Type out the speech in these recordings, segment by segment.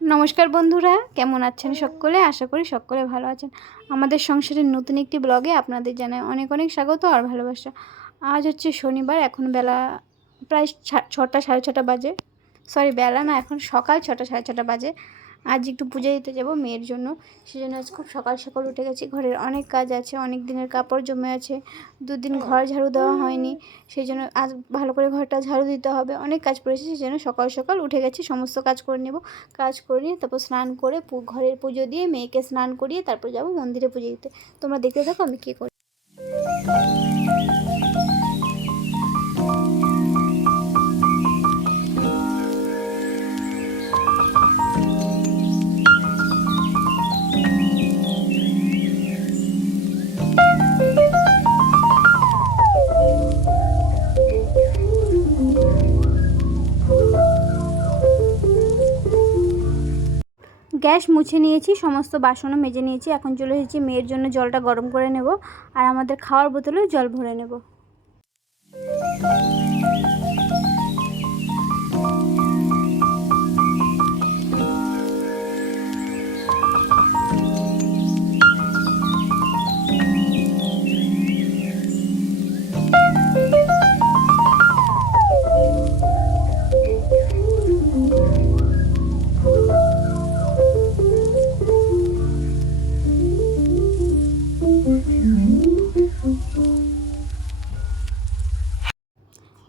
নমস্কার বন্ধুরা, কেমন আছেন সকলে? আশা করি সকলে ভালো আছেন। আমাদের সংসারের নতুন একটি ব্লগে আপনাদের জানাই অনেক অনেক স্বাগত আর ভালোবাসা। আজ হচ্ছে শনিবার, এখন বেলা প্রায় 6টা 6:30 বাজে। সরি, বেলা না, এখন সকাল 6টা 6:30 বাজে। আজ একটু পুজো দিতে যাব মেয়ের জন্য, সেজন্য আজ খুব সকাল সকাল উঠে গেছি। ঘরের অনেক কাজ আছে, অনেক দিনের কাপড় জমে আছে, 2 দিন ঘর ঝাড়ু দেওয়া হয়নি, সেই জন্য আজ ভালো করে ঘরটা ঝাড়ু দিতে হবে। অনেক কাজ পড়েছে, সেই জন্য সকাল সকাল উঠে গেছি, সমস্ত কাজ করে নেব। কাজ করে নিয়ে তারপর স্নান করে ঘরের পুজো দিয়ে মেয়েকে স্নান করিয়ে তারপর যাব মন্দিরে পুজো দিতে। তোমরা দেখতে থাকো আমি কী করি। গ্যাস মুছে নিয়েছি, সমস্ত বাসনও মেজে নিয়েছি। এখন চলে এসেছি মেয়ের জন্য জলটা গরম করে নেব, আর আমাদের খাওয়ার বোতলেও জল ভরে নেব।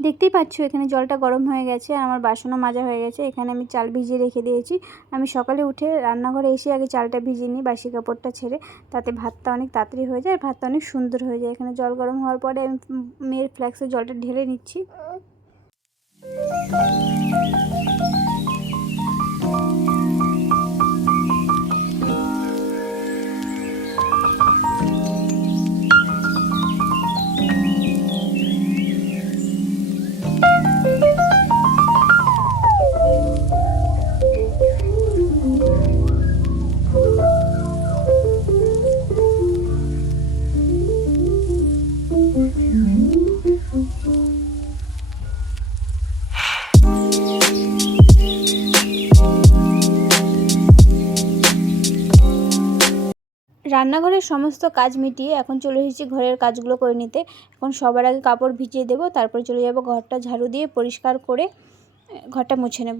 দেখতেই পাচ্ছ এখানে জলটা গরম হয়ে গেছে, আর আমার বাসনও মাজা হয়ে গেছে। এখানে আমি চাল ভিজিয়ে রেখে দিয়েছি। আমি সকালে উঠে রান্নাঘরে এসে আগে চালটা ভিজিয়ে নিই বাসি কাপড়টা ছেড়ে, তাতে ভাতটা অনেক তাড়াতাড়ি হয়ে যায় আর ভাতটা অনেক সুন্দর হয়ে যায়। এখানে জল গরম হওয়ার পরে আমি মেয়ের ফ্ল্যাক্সে জলটা ঢেলে নিচ্ছি। রান্নাঘরের সমস্ত কাজ মিটিয়ে এখন চলে এসেছি ঘরের কাজগুলো করে নিতে। এখন সবার আগে কাপড় ভিজিয়ে দেবো, তারপরে চলে যাব ঘরটা ঝাড়ু দিয়ে পরিষ্কার করে ঘরটা মুছে নেব।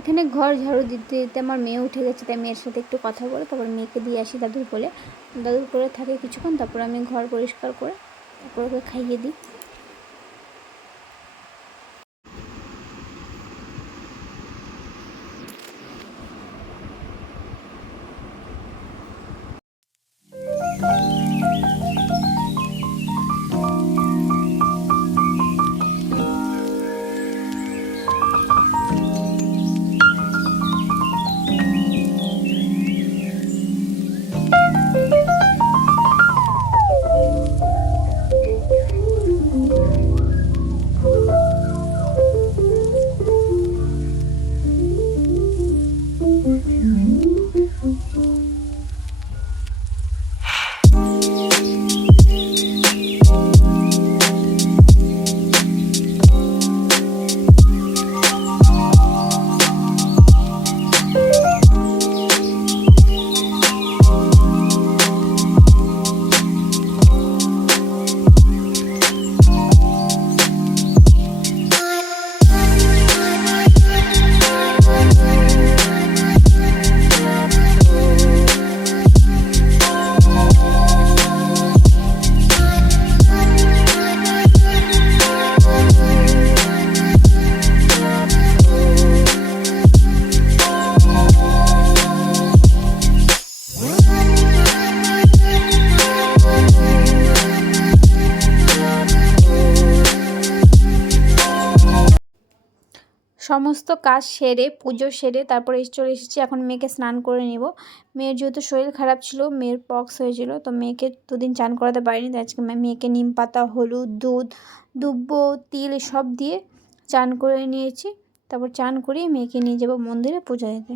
এখানে ঘর ঝাড়ু দিতে দিতে আমার মেয়ে উঠে গেছে, তাই মেয়ের সাথে একটু কথা বলে তারপর মেয়েকে দিয়ে আসি দাদুর কোলে। দাদুর কোলে থাকে কিছুক্ষণ, তারপর আমি ঘর পরিষ্কার করে তারপর ওকে খাইয়ে দিই। সমস্ত কাজ সেরে পুজো সেরে তারপরে চলে এসেছি। এখন মেয়েকে স্নান করে নেব। মেয়ের যেহেতু শরীর খারাপ ছিল, মেয়ের পক্স হয়েছিল, তো মেয়েকে দুদিন চান করাতে পারিনি। তাই আজকে মেয়েকে নিম পাতা, হলুদ, দুধ, দুব্বো, তিল সব দিয়ে চান করে নিয়েছি। তারপর চান করিয়ে মেয়েকে নিয়ে যাব মন্দিরে পুজো দিতে।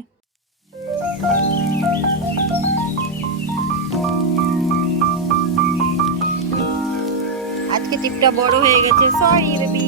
আজকে টিপটা বড় হয়ে গেছে, সরি বেবি।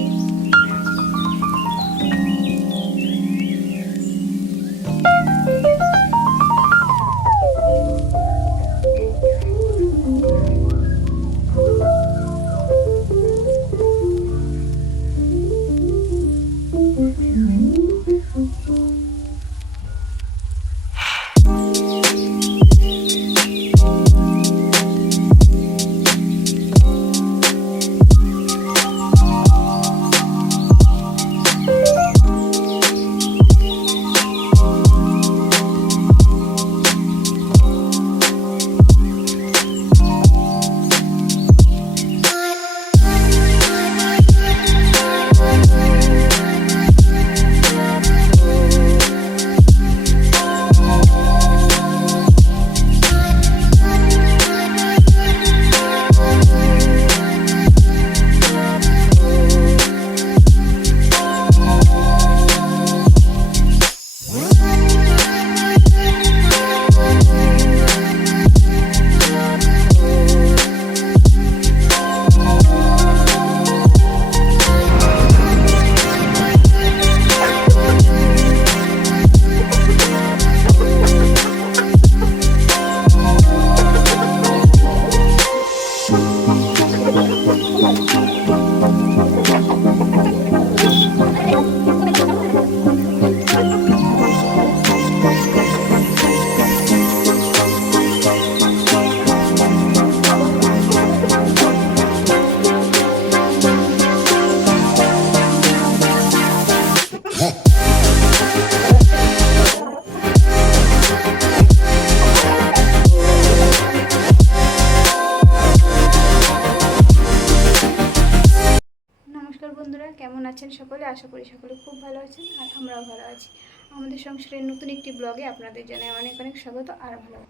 বন্ধুরা, কেমন আছেন সকলে? আশা করি সকলে খুব ভালো আছেন আর আমরাও ভালো আছি। আমাদের সংসারের নতুন একটি ব্লগে আপনাদের জানাই অনেক অনেক স্বাগত আর ভালো।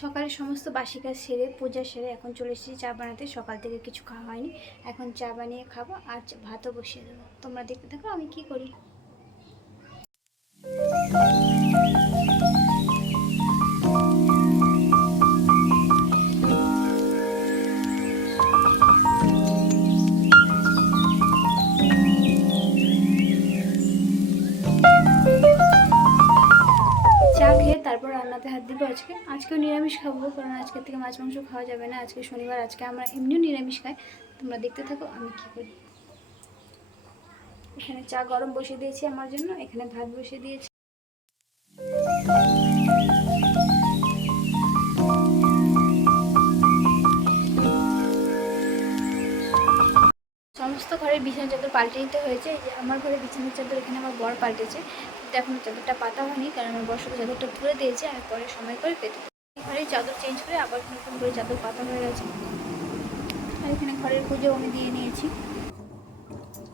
সকালে সমস্ত বাসি কাজ সেরে পূজা সেরে এখন চলে এসেছি চা বানাতে। সকাল থেকে কিছু খাওয়া হয়নি, এখন চা বানিয়ে খাবো আর ভাতও বসিয়ে দেবো। তোমরা দেখতে থাকো আমি কি করি। তারপর রান্নাতে হাত দিব। আজকেও নিরামিষ খাবো, কারণ আজকের থেকে মাছ মাংস খাওয়া যাবে না। আজকে শনিবার, আজকে আমরা এমনিও নিরামিষ খাই। তোমরা দেখতে থাকো আমি কি করি। এখানে চা গরম বসিয়ে দিয়েছি আমার জন্য, এখানে ভাত বসিয়ে দিয়েছি। সমস্ত ঘরের বিছানার চাদর পাল্টে দিতে হয়েছে। এই যে আমার ঘরে বিছানার চাদর, এখানে আমার বর পাল্টেছে, কিন্তু এখন চাদরটা পাতা হয়নি, কারণ আমার বর শুধু চাদরটা তুলে দিয়েছে। আমি পরে সময় করে পেতে ঘরে চাদর চেঞ্জ করে আবার নতুন করে চাদর পাতা হয়ে গেছে। আর এখানে ঘরের পুজো আমি দিয়ে নিয়েছি।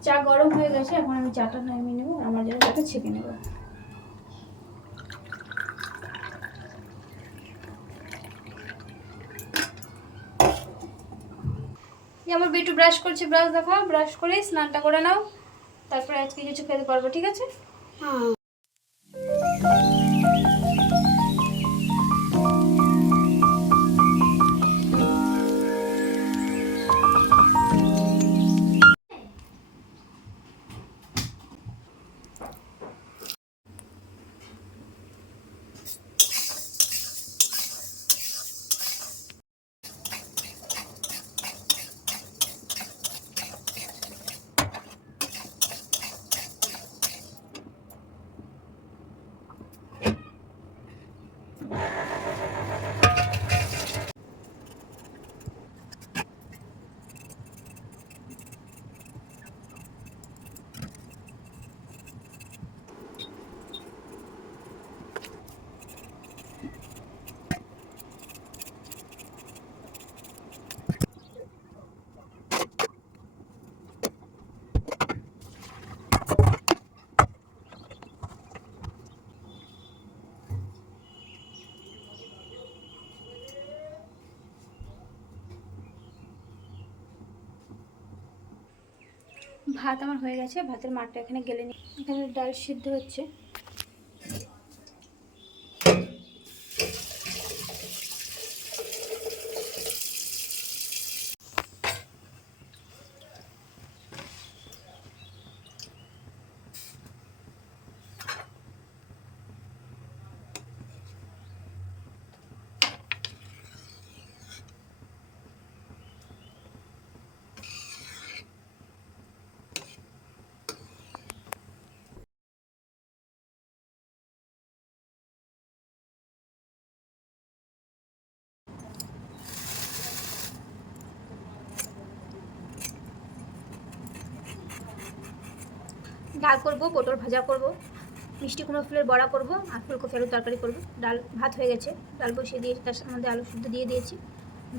চা গরম হয়ে গেছে, এখন আমি চাটা নামিয়ে নেবো, আমার জন্য চাটা ছেঁকে নেবো। আমার বেটু ব্রাশ করছে, ব্রাশ দেখাও, ব্রাশ করে স্নানটা করে নাও, তারপরে আজকে কিছু খেতে পারবো, ঠিক আছে? হ্যাঁ। ভাত আমার হয়ে গেছে, ভাতের মাঠটা এখানে গেলে নি। এখানে ডাল সিদ্ধ হচ্ছে। ডাল করব, পটল ভাজা করব, মিষ্টি কুমড়ো ফুলের বড়া করব, আর ফুলকপি আলুর তরকারি করব। ডাল ভাত হয়ে গেছে, ডাল বসিয়ে দিয়েছি, তার মধ্যে আলু সিদ্ধ দিয়ে দিয়েছি।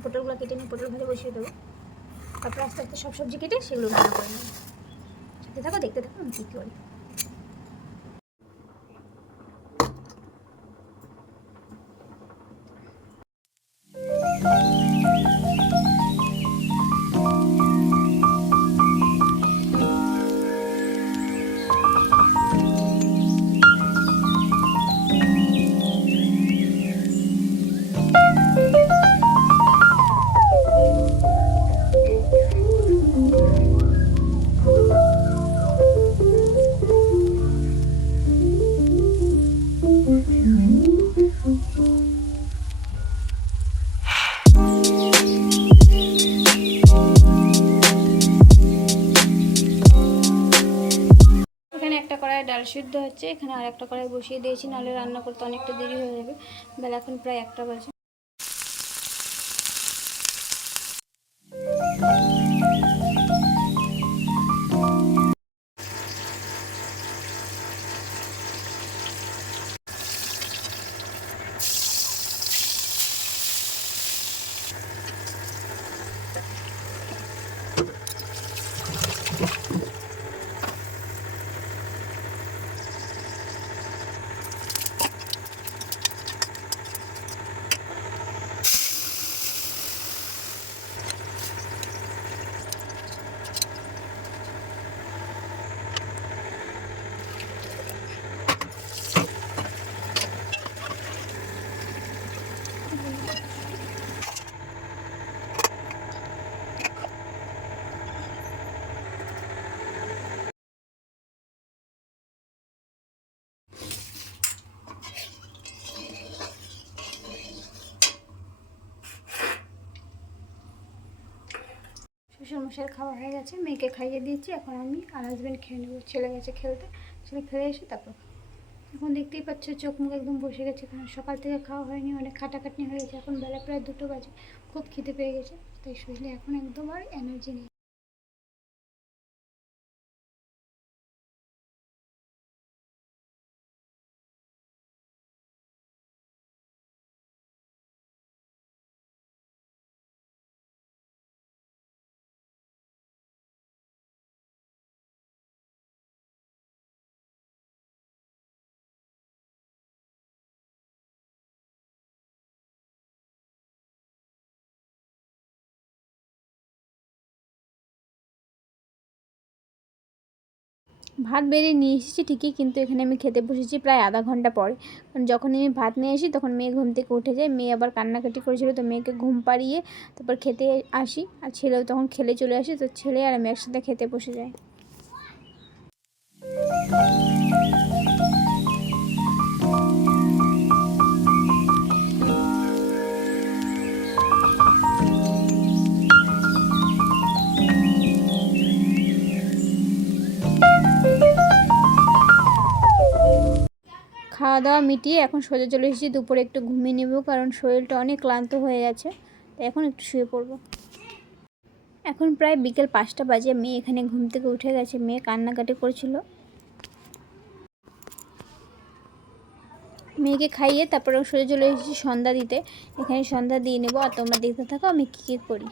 পটলগুলো কেটে নিয়ে পটল ভাজা বসিয়ে দেবো। তারপরে আস্তে আস্তে সব সবজি কেটে সেগুলো রান্না করে নেব। সাথে থাকো, দেখতে থাকো আমি কী করি। এখানে একটা কড়াই ডাল সিদ্ধ হচ্ছে, এখানে আর একটা কড়াই বসিয়ে দিয়েছি, নাহলে রান্না করতে অনেকটা দেরি হয়ে যাবে। বেলা এখন প্রায় 1টা বাজে। শ্বশুরমশাইয়ের খাওয়া হয়ে গেছে, মেয়েকে খাইয়ে দিয়েছি। এখন আমি আর হাজব্যান্ড খেয়ে নেবো। ছেলে গেছে খেলতে, ছেলে খেলে এসে তারপর। এখন দেখতেই পাচ্ছ চোখ মুখ একদম বসে গেছে, কারণ সকাল থেকে খাওয়া হয়নি, অনেক খাটাখাটনি হয়ে গেছে। এখন বেলা প্রায় 2টো বাজে, খুব খিদে পেয়ে গেছে, তাই শুইলে এখন একদম আর এনার্জি নেই। ভাত বেড়ে নিয়ে এসেছি ঠিকই, কিন্তু এখানে আমি খেতে বসেছি প্রায় আধা ঘন্টা পরে। কারণ যখন আমি ভাত নিয়ে আসি তখন মেয়ে ঘুম থেকে উঠে যায়, মেয়ে আবার কান্নাকাটি করেছিল, তো মেয়েকে ঘুম পাড়িয়ে তারপর খেতে আসি। আর ছেলেও তখন খেলে চলে আসি, তো ছেলে আর আমি একসাথে খেতে বসে যাই। খাওয়া দাওয়া মিটিয়ে এখন সোজা চলে এসেছি দুপুরে একটু ঘুমিয়ে নেব, কারণ শরীরটা অনেক ক্লান্ত হয়ে গেছে, তাই এখন একটু শুয়ে পড়বো। এখন প্রায় বিকেল 5টা বাজে, মেয়ে এখানে ঘুম থেকে উঠে গেছে, মেয়ে কান্নাকাটি করেছিল। মেয়েকে খাইয়ে তারপরে সোজা চলে এসেছি সন্ধ্যা দিতে। এখানে সন্ধ্যা দিয়ে নেবো, আর তোমরা দেখতে থাকো আমি কী কী করি।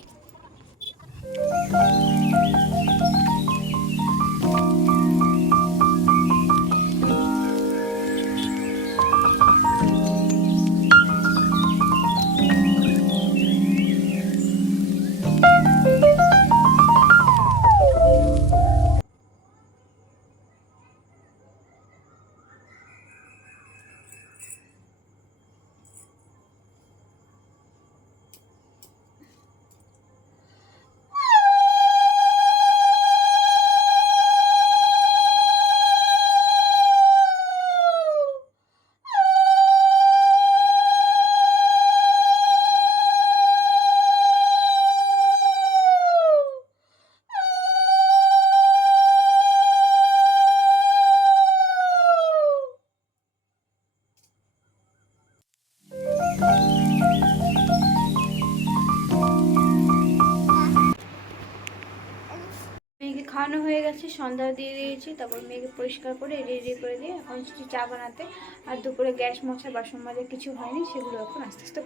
সন্ধ্যা দিয়ে দিয়েছি, তারপর মেয়েকে পরিষ্কার করে রেডি করে দিয়ে এখন হচ্ছে চা বানাতে। আর দুপুরে গ্যাস মোছা বাসন মাজা কিছু হয়নি, সেগুলো এখন আস্তে আস্তে।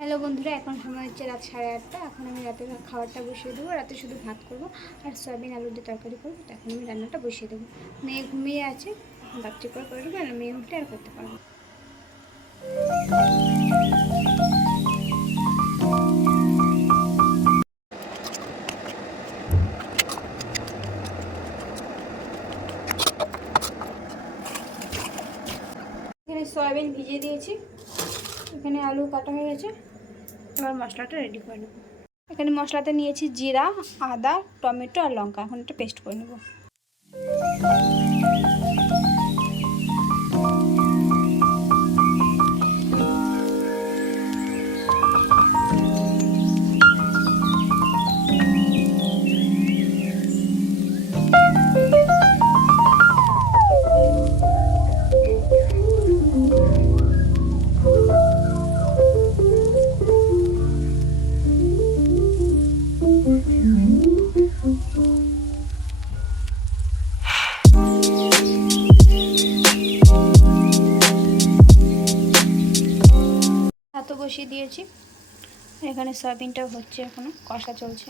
হ্যালো বন্ধুরা, এখন সময় হচ্ছে রাত 8:30। এখন আমি রাতে খাবারটা বসিয়ে দেবো। রাতে শুধু ভাত করবো আর সয়াবিন আলু দিয়ে তরকারি করবো। তো এখন আমি রান্নাটা বসিয়ে দেবো। মেয়ে ঘুমিয়ে আছে, বাচ্চা করে দেবো, আর মেয়ে উঠলে আর করতে পারবো। এখানে সয়াবিন ভিজিয়ে দিয়েছি, এখানে আলু কাটা হয়ে গেছে। এবার মশলাটা রেডি করে নেবো। এখানে মশলাতে নিয়েছি জিরা, আদা, টমেটো আর লঙ্কা। এখন একটা পেস্ট করে নেবো। ভাতও বসিয়ে দিয়েছি, এখানে সয়াবিনটাও হচ্ছে, এখনো কষা চলছে।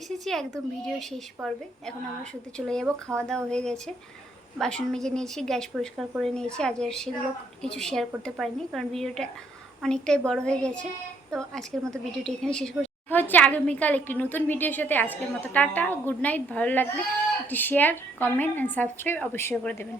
এসেছি একদম ভিডিও শেষ পর্বে। এখন আমরা শুতে চলে যাব। খাওয়া দাওয়া হয়ে গেছে, বাসন মেজে নিয়েছি, গ্যাস পরিষ্কার করে নিয়েছি। আজ আর সেগুলো কিছু শেয়ার করতে পারিনি, কারণ ভিডিওটা অনেকটাই বড় হয়ে গেছে। তো আজকের মতো ভিডিওটা এখানে শেষ করছি। হচ্ছে আগামীকাল একটি নতুন ভিডিওর সাথে। আজকের মতো টাটা, গুড নাইট। ভালো লাগলে একটি শেয়ার, কমেন্ট অ্যান্ড সাবস্ক্রাইব অবশ্যই করে দেবেন।